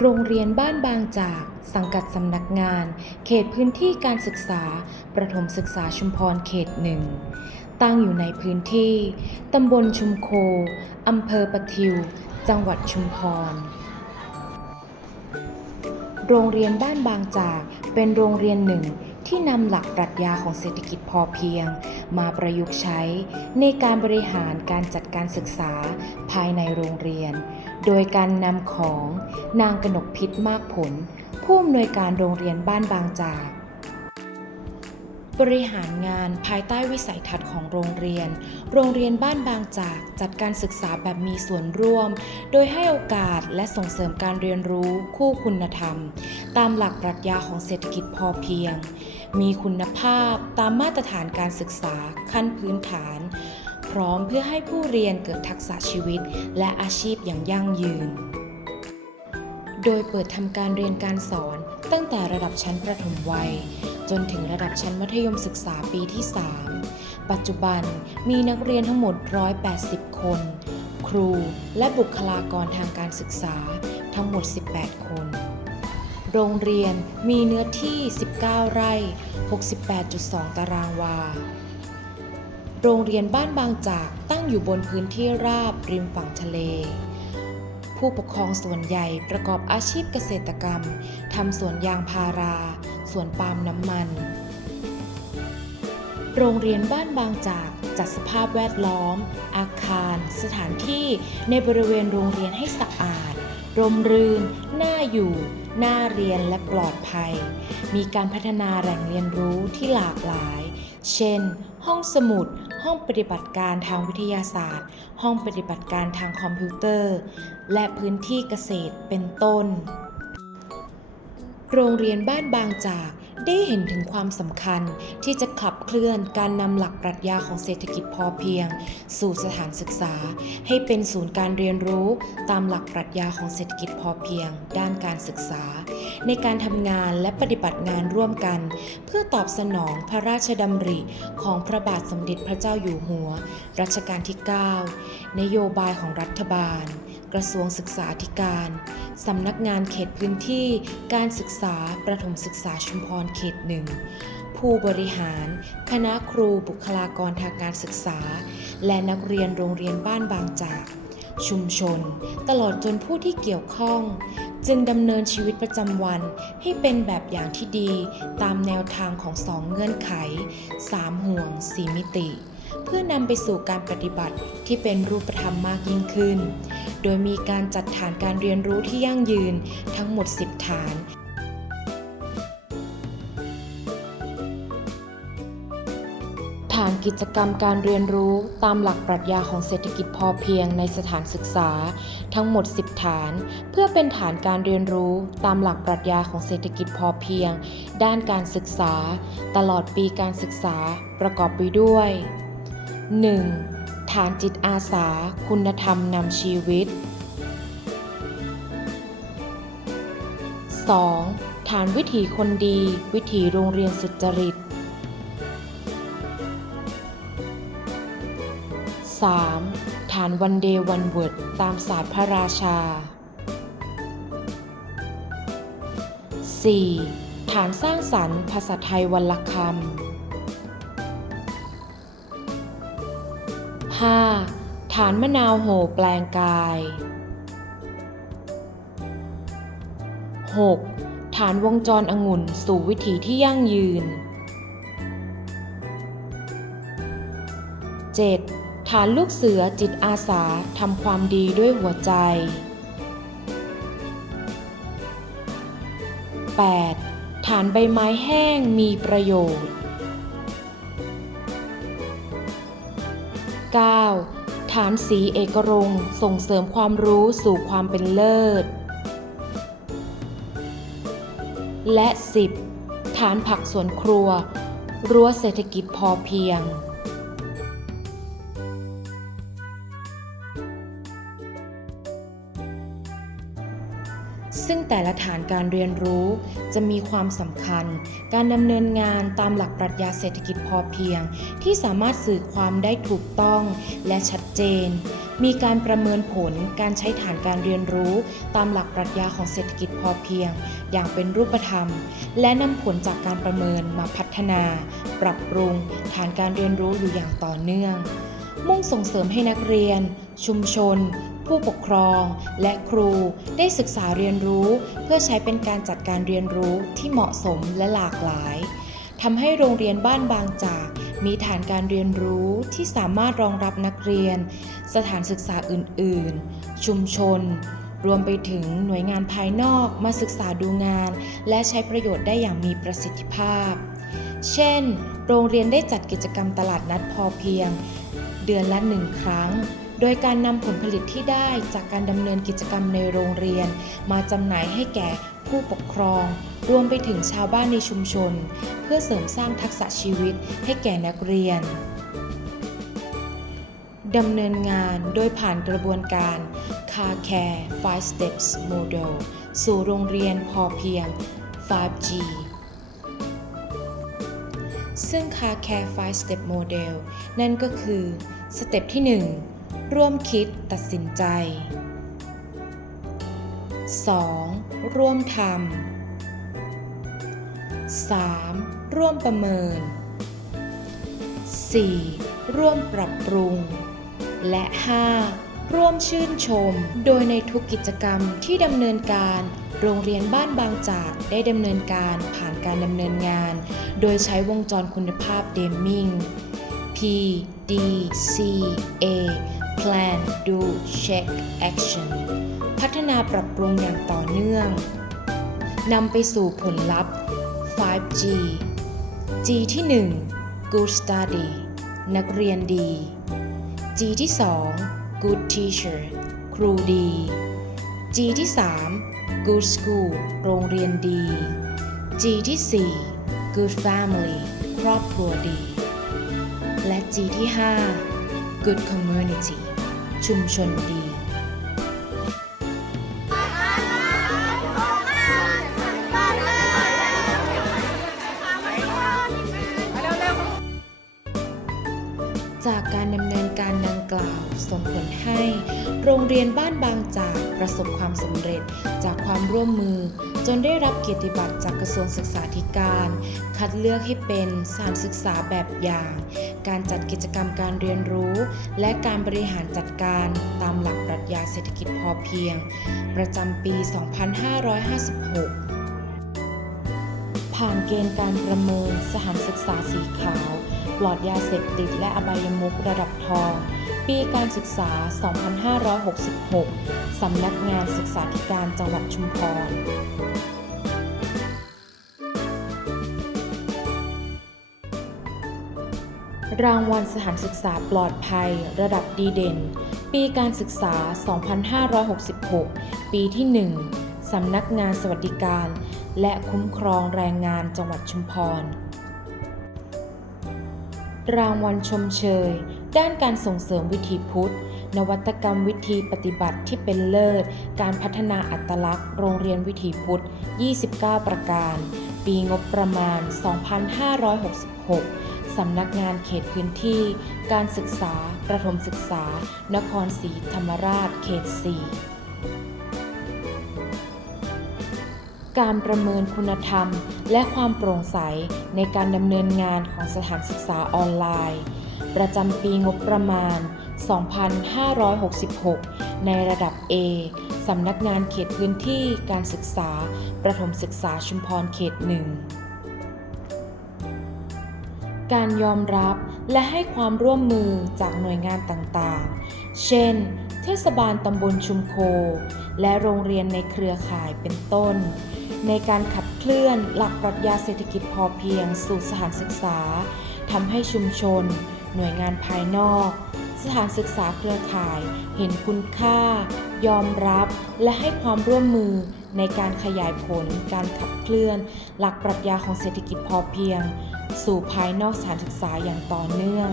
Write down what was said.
โรงเรียนบ้านบางจาก สังกัดสำนักงาน เขตพื้นที่การศึกษา ประถมศึกษาชุมพรเขตหนึ่ง ตั้งอยู่ในพื้นที่ ตำบลชุมโค อำเภอประทิว จังหวัดชุมพร โรงเรียนบ้านบางจาก เป็นโรงเรียนหนึ่งที่นำหลักปรัชญาของเศรษฐกิจพอเพียง มาประยุกต์ใช้ในการบริหารการจัดการศึกษาภายในโรงเรียน โดยการนำของนางกนกพิษมากผล ผู้อำนวยการโรงเรียนบ้านบางจาก บริหารงานภายใต้วิสัยทัศน์ของโรงเรียน โรงเรียนบ้านบางจากจัดการศึกษาแบบมีส่วนร่วม โดยให้โอกาสและส่งเสริมการเรียนรู้คู่คุณธรรม ตามหลักปรัชญาของเศรษฐกิจพอเพียง มีคุณภาพตามมาตรฐานการศึกษาขั้นพื้นฐาน ร้อมเพื่อให้ผู้เรียนเกิดทักษะชีวิต และอาชีพอย่างยั่งยืน โดยเปิดทำการเรียนการสอนตั้งแต่ระดับชั้นประถมวัย จนถึงระดับชั้นมัธยมศึกษาปีที่ 3 ปัจจุบันมีนักเรียนทั้งหมด 180 คน ครูและบุคลากรทางการศึกษาทั้งหมด 18 คน โรงเรียนมีเนื้อที่ 19 ไร่ 68.2 ตารางวา โรงเรียนบ้านบางจากตั้งอยู่บนพื้นที่ราบริมฝั่งทะเล ผู้ปกครองส่วนใหญ่ประกอบอาชีพเกษตรกรรมทำสวนยางพารา สวนปาล์มน้ำมัน โรงเรียนบ้านบางจากจัดสภาพแวดล้อม อาคาร สถานที่ในบริเวณโรงเรียนให้สะอาด ร่มรื่น น่าอยู่ น่าเรียนและปลอดภัย มีการพัฒนาแหล่งเรียนรู้ที่หลากหลาย เช่น ห้องสมุด ห้องปฏิบัติการทางวิทยาศาสตร์ ห้องปฏิบัติการทางคอมพิวเตอร์ และพื้นที่เกษตรเป็นต้น โรงเรียนบ้านบางจาก ได้เห็นถึงความสำคัญที่จะขับเคลื่อนการนำหลักปรัชญาของเศรษฐกิจพอเพียง สู่สถานศึกษา ให้เป็นศูนย์การเรียนรู้ตามหลักปรัชญาของเศรษฐกิจพอเพียง ด้านการศึกษา ในการทำงานและปฏิบัติงานร่วมกัน เพื่อตอบสนองพระราชดำริของพระบาทสมเด็จพระเจ้าอยู่หัว รัชกาลที่ 9 นโยบายของรัฐบาล ระทรวงศึกษาธิการ สำนักงานเขตพื้นที่การศึกษาประถมศึกษาชุมพรเขตหนึ่งผู้บริหาร คณะครูบุคลากรทางการศึกษา และนักเรียนโรงเรียนบ้านบางจาก ชุมชน ตลอดจนผู้ที่เกี่ยวข้อง จึงดำเนินชีวิตประจำวันให้เป็นแบบอย่างที่ดีตามแนวทางของสองเงื่อนไข 3 ห่วง 4 มิติ เพื่อนำไปสู่การปฏิบัติที่เป็นรูปธรรมมากยิ่งขึ้น โดยมีการจัดฐานการเรียนรู้ที่ยั่งยืนทั้งหมด 10 ฐานฐานกิจกรรมการเรียนรู้ตามหลักปรัชญาของเศรษฐกิจพอเพียงในสถานศึกษา ทั้งหมด 10 ฐาน เพื่อเป็นฐานการเรียนรู้ตามหลักปรัชญาของเศรษฐกิจพอเพียง ด้านการศึกษา ตลอดปีการศึกษาประกอบไปด้วย 1. ฐานจิตอาสาคุณธรรมนำชีวิต 2. ฐานวิถีคนดี วิถีโรงเรียนสุจริต 3. ฐานวันเดย์วันเวิร์ดตามศาสตร์พระราชา 4. ฐานสร้างสรรค์ภาษาไทยวันละคำ 5. ฐานมะนาวโหแปลงกาย 6. ฐานวงจรองุ่นสู่วิถีที่ยั่งยืน 7. ฐานลูกเสือจิตอาสาทำความดีด้วยหัวใจ 8. ฐานใบไม้แห้งมีประโยชน์ 9. ฐานสีเอกรงส่งเสริมความรู้สู่ความเป็นเลิศ และ 10. ฐานผักสวนครัว รั้วเศรษฐกิจพอเพียง ซึ่งแต่ละฐานการเรียนรู้จะมีความสำคัญ การดำเนินงานตามหลักปรัชญาเศรษฐกิจพอเพียง ที่สามารถสื่อความได้ถูกต้องและชัดเจน มีการประเมินผลการใช้ฐานการเรียนรู้ ตามหลักปรัชญาของเศรษฐกิจพอเพียง อย่างเป็นรูปธรรม และนำผลจากการประเมินมาพัฒนา ปรับปรุง ฐานการเรียนรู้อยู่อย่างต่อเนื่อง มุ่งส่งเสริมให้นักเรียน ชุมชน ผู้ปกครอง และครูได้ศึกษาเรียนรู้ เพื่อใช้เป็นการจัดการเรียนรู้ที่เหมาะสมและหลากหลายทำให้โรงเรียนบ้านบางจากมีฐานการเรียนรู้ที่สามารถรองรับนักเรียน สถานศึกษาอื่น ๆ ชุมชน รวมไปถึงหน่วยงานภายนอกมาศึกษาดูงาน และใช้ประโยชน์ได้อย่างมีประสิทธิภาพ เช่น โรงเรียนได้จัดกิจกรรมตลาดนัดพอเพียง เดือนละหนึ่งครั้ง โดยการนำผลผลิตที่ได้จากการดำเนินกิจกรรมในโรงเรียน มาจำหน่ายให้แก่ผู้ปกครอง รวมไปถึงชาวบ้านในชุมชน เพื่อเสริมสร้างทักษะชีวิตให้แก่นักเรียนดำเนินงานโดยผ่านกระบวนการ Car Care 5 Steps Model สู่โรงเรียนพอเพียง 5G ซึ่ง Car Care 5 Step Model นั่นก็คือ สเต็ปที่ 1 ร่วมคิดตัดสินใจ 2. ร่วมทำ 3. ร่วมประเมิน 4. ร่วมปรับปรุง และ 5. ร่วมชื่นชม โดยในทุกกิจกรรมที่ดำเนินการ โรงเรียนบ้านบางจากได้ดำเนินการผ่านการดำเนินงาน โดยใช้วงจรคุณภาพเดมมิง P D C A Plan Do Check Action พัฒนาปรับปรุงอย่างต่อเนื่อง นำไปสู่ผลลัพธ์ 5G G ที่ 1 Good Study นักเรียนดี G ที่ 2 Good Teacher ครูดี G ที่ 3 Good School โรงเรียนดี G ที่ 4 Good Family ครอบครัวดี และ G ที่ 5 Good Community ชุมชนดีจากการดำเนินการดังกล่าวส่งผลให้ โรงเรียนบ้านบางจากประสบความสำเร็จจากความร่วมมือ จนได้รับเกียรติบัตรจากกระทรวงศึกษาธิการ คัดเลือกให้เป็นสถานศึกษาแบบอย่าง การจัดกิจกรรมการเรียนรู้ และการบริหารจัดการตามหลักปรัชญาเศรษฐกิจพอเพียง ประจำปี 2556 ผ่านเกณฑ์การประเมินสถานศึกษาสีขาว ปลอดยาเสพติดและอบายมุขระดับทอง ปีการศึกษา 2566 สำนักงานศึกษาธิการจังหวัดชุมพร รางวัลสถานศึกษาปลอดภัย ระดับดีเด่น ปีการศึกษา 2566 ปีที่ 1 สำนักงานสวัสดิการ และคุ้มครองแรงงานจังหวัดชุมพร รางวัลชมเชย ด้านการส่งเสริมวิถีพุทธ นวัตกรรมวิธีปฏิบัติที่เป็นเลิศ การพัฒนาอัตลักษณ์โรงเรียนวิถีพุทธ 29 ประการ ปีงบประมาณ 2566 สำนักงานเขตพื้นที่ การศึกษา ประถมศึกษา นครศรีธรรมราช เขต 4 การประเมินคุณธรรม และความโปร่งใสในการดำเนินงานของสถานศึกษาออนไลน์ ประจำปีงบประมาณ 2566 ในระดับ A สำนักงานเขตพื้นที่การศึกษา ประถมศึกษาชุมพรเขต 1 การยอมรับและให้ความร่วมมือจากหน่วยงานต่างๆ เช่น เทศบาลตำบลชุมโค และโรงเรียนในเครือข่ายเป็นต้น ในการขับเคลื่อนหลักปรัชญาเศรษฐกิจพอเพียงสู่สถานศึกษาทำให้ชุมชน หน่วยงานภายนอก สถานศึกษาเครือข่าย เห็นคุณค่า ยอมรับและให้ความร่วมมือในการขยายผลการขับเคลื่อน หลักปรัชญาของเศรษฐกิจพอเพียง สู่ภายนอกสถานศึกษาอย่างต่อเนื่อง